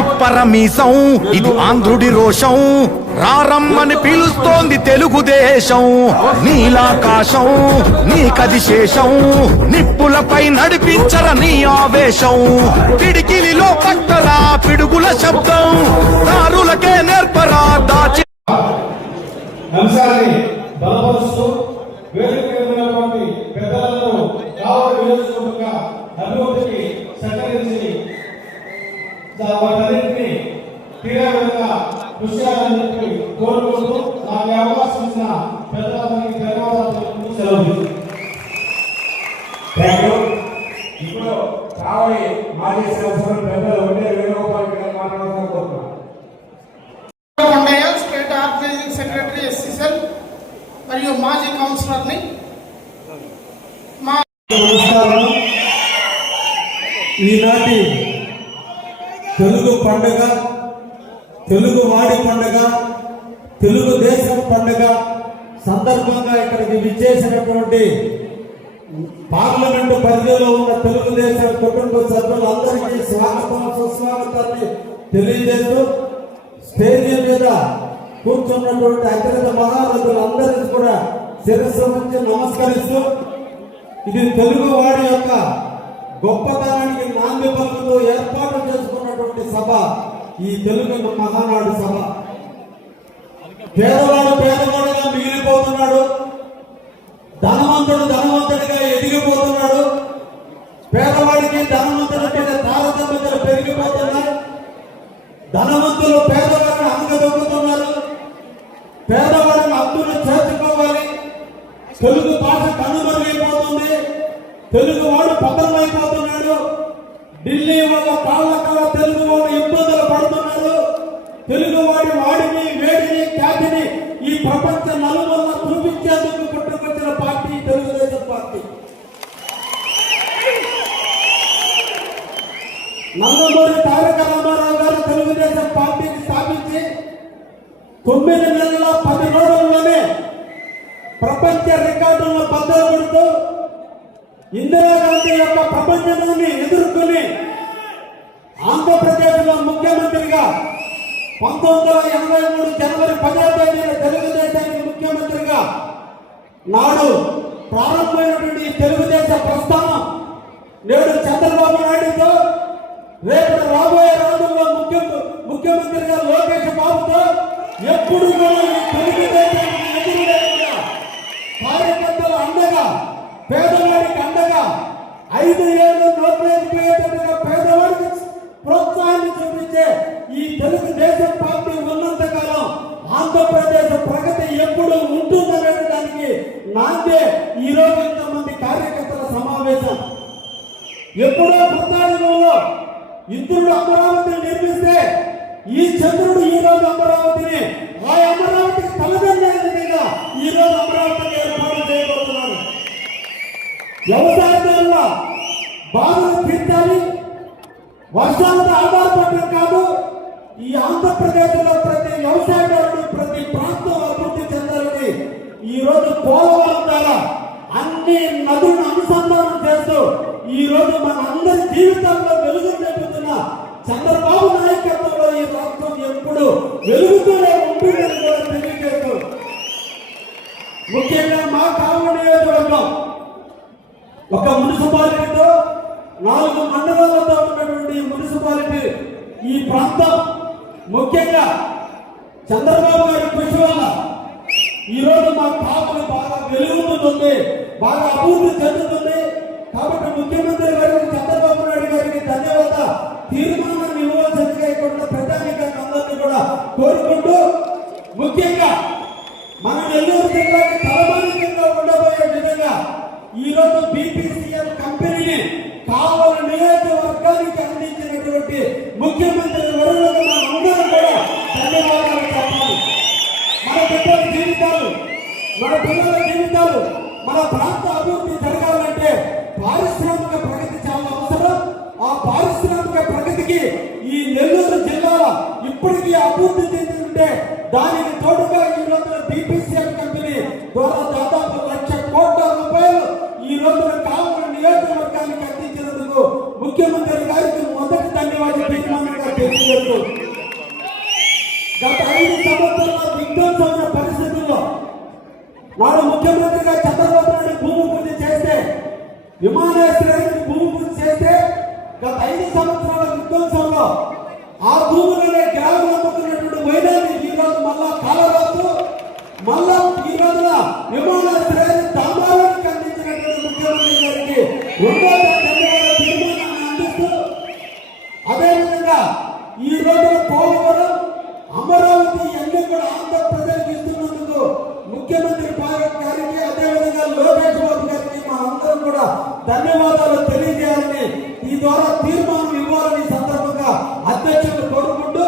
చిప్పరమీసం ఇది ఆంధ్రుడి రోషం, రారమ్మని పిలుస్తోంది తెలుగుదేశం. నీలాకాశం నీకది శేషం, నిప్పులపై నడిపించర నీ ఆవేశం. పిడికిలిలో పట్టరా పిడుగుల శబ్దం, దారులకే నేర్పరా దాచి అంశాన్ని బలపరుస్తూ వేదికైనటువంటి పెద్దలను కావలి నియోజకవర్గ అభివృద్ధికి సహకరించి వాటన్నింటినీ తీవ్రంగా కృషి చేయాలని చెప్పి కోరుకుంటూ నాకు అవకాశం ఇచ్చిన పెద్దలందరికీ ధన్యవాదాలు సెలవు. ఇప్పుడు కావలి మాజీ శాసన పెద్దలు ఉండే వేణుగోపాల్ గారు మాట్లాడాలని కోరుతున్నాను. స్టేట్ ఆర్గనైజింగ్ సెక్రటరీ ఎస్సీసెల్ మరియు మాజీ కౌన్సిలర్ని. ఈనాటి తెలుగు పండుగ, తెలుగు వాడి పండుగ, తెలుగు దేశం పండుగ సందర్భంగా ఇక్కడికి విచ్చేసినటువంటి పార్లమెంటు పరిధిలో ఉన్న తెలుగుదేశం కుటుంబ సభ్యులందరికీ స్వాగతం సుస్వాగతాన్ని తెలియజేస్తూ స్టేజీ మీద కూర్చున్నటువంటి అగ్రత మహారథులందరికీ కూడా శిరస్సు నుంచి నమస్కరిస్తూ, ఇది తెలుగు వారి యొక్క గొప్పతనానికి నాంది పలుకుతూ ఏర్పాటు చేసుకున్నటువంటి సభ ఈ తెలుగు మహానాడు సభ. పేదవాడు పేదవాడుగా మిగిలిపోతున్నాడు, ధనవంతుడు ధనవంతుడిగా ఎదిగిపోతున్నాడు, పేదవాడికి ధనవంతుడికి తారతమ్యతలు పెరిగిపోతున్నాయి, ధనవంతులు పేదవాడిని అంగదొక్కుతున్నారు, పేదవాడిని హక్కులు చేర్చుకోవాలి, తెలుగు భాష కనుమరుగైపోతుంది, తెలుగువాడు పతనమైపోతున్నాడు, ఢిల్లీ వల్ల కాళ్ళ కాళ్ళ తెలుగువాడు ఇబ్బందులు పడుతున్నారు, తెలుగువాడి వాడిని వేడిని ఖ్యాతిని ఈ ప్రపంచ నలుమూలన చూపించేందుకు పుట్టుకొచ్చిన పార్టీ తెలుగుదేశం పార్టీ. నందమూరి తారక రామారావు గారు తెలుగుదేశం పార్టీని స్థాపించి 9 నెలల 10 రోజుల్లోనే ప్రపంచ రికార్డులను బద్దలు కొడుతూ ఇందిరాగాంధీ యొక్క ప్రపంచాన్ని ఎదుర్కొని ఆంధ్రప్రదేశ్లో ముఖ్యమంత్రిగా 1983 జనవరి 10వ తేదీన తెలుగుదేశానికి ముఖ్యమంత్రిగా నాడు ప్రారంభమైనటువంటి తెలుగుదేశ ప్రస్థానం నేడు చంద్రబాబు నాయుడుతో, రేపు రాబోయే రోజుల్లో ముఖ్యమంత్రిగా లోకేష్ బాబుతో ఎప్పుడు కూడా తెలుగుదేశానికి ఎదురు లేకుండా కార్యకర్తల అండగా, పేదవాడికి అండగా 5 ఏళ్ళు నోట్లేకపోయేటట్టుగా పేదవాడికి ప్రోత్సాహాన్ని చూపించే ఈ తెలుగుదేశం పార్టీ ఉన్నంతకాలం ఆంధ్రప్రదేశ్ ప్రగతి ఎప్పుడు ఉంటుందనేదానికి నాందే ఈరోజు ఇంతమంది కార్యకర్తల సమావేశం. ఎప్పుడో కృతాయుగంలో ఇంద్రుడు అమరావతిని నిర్మిస్తే ఈ చంద్రుడు ఈ రోజు అమరావతిని, ఆ అమరావతికి తలదన్నేదిగా ఈ రోజు అమరావతిని ఏర్పాటు చేయబోతున్నారు. వ్యవసాయదారుల బాధలు తీర్చాలి, వర్షాలతో ఆధారపడటం కాదు, ఈ ఆంధ్రప్రదేశ్లో ప్రతి వ్యవసాయదారుడు ప్రతి ప్రాంతం అభివృద్ధి చెందాలని ఈ రోజు పోలవరం ద్వారా అన్ని నదులను అనుసంధానం చేస్తూ ఈ రోజు మన అందరి జీవితాల్లో వెలుగు నింపుతున్న చంద్రబాబు నాయకత్వంలో ఈ రాష్ట్రం ఎప్పుడు వెలుగుతూనే ఉంటుందని కూడా తెలియజేస్తూ, ముఖ్యంగా మా కావలి నియోజకవర్గం ఒక మున్సిపాలిటీతో 4 మండలాలతో ఉన్నటువంటి మున్సిపాలిటీ ఈ ప్రాంతం ముఖ్యంగా చంద్రబాబు గారి కృషి వల్ల ఈరోజు మా కావలి బాగా వెలుగుతుంది, బాగా అభివృద్ధి చెందుతుంది. కాబట్టి ముఖ్యమంత్రి గారికి చంద్రబాబు నాయుడు గారికి ధన్యవాద తీర్మానాన్ని ఇవ్వాల్సిందిగా ఇక్కడ ప్రజానీకాన్ని అందరినీ కూడా కోరుకుంటూ, ముఖ్యంగా మన నెల్లూరు జిల్లాకి తలమానికంగా ఉండబోయే విధంగా ఈరోజు బీపీసీఎల్ కంపెనీని కావలి నియోజకవర్గానికి అందించినటువంటి ముఖ్యమంత్రి వర్యులకు మనందరం కూడా ధన్యవాదాలు చెప్పాలి. మన బిడ్డల జీవితాలు, మన పిల్లల జీవితాలు, మన ప్రాంత అభివృద్ధి జరగాలంటే పారిశ్రామిక ప్రగతి చాలా అవసరం. ఆ పారిశ్రామిక ప్రగతికి ఈ నెల్లూరు జిల్లా ఇప్పటికీ అభివృద్ధి చెంది ఉంటే దానికి తోడుగా ఈ రోజున బీపీసీఎల్ కంపెనీ ద్వారా దాదాపు 1,00,000 కోట్ల రూపాయలు ఈ రోజున కావలి నియోజకవర్గానికి అందించినందుకు ముఖ్యమంత్రి గారికి మొదటి ధన్యవాదాలు తీర్మానంగా తెలియజేస్తూ గత 5 సంవత్సరాల విధ్వంసమైన పరిస్థితుల్లో వాడు ముఖ్యమంత్రిగా చంద్రబాబు నాయుడు భూమి పూజ చేస్తే, విమానాశ్రయానికి భూమి పూజ చేస్తే గత 5 సంవత్సరాల విధ్వంసంలో ఆ భూములనే గ్రామం అమ్ముకున్నటువంటి వైనాన్ని ఈ రోజు మళ్ళా కాలరాస్తూ మళ్ళా ఈ రోజున విమానాశ్రయాన్ని దామారానికి అందించినటువంటి ముఖ్యమంత్రి గారికి ధన్యవాదాలు తీర్మానాన్ని అందిస్తూ, అదేవిధంగా ఈ రోజున పోలవరం, అమరావతి అన్ని కూడా ఆంధ్ర ప్రజలకు ఇస్తున్నందుకు ముఖ్యమంత్రి గారికి అదేవిధంగా లోకేష్ బాబు గారికి మా అందరం కూడా ధన్యవాదాలు తెలియజేయాలని ఈ ద్వారా తీర్మానం ఇవ్వాలని సందర్భంగా అధ్యక్షుడు కోరుకుంటూ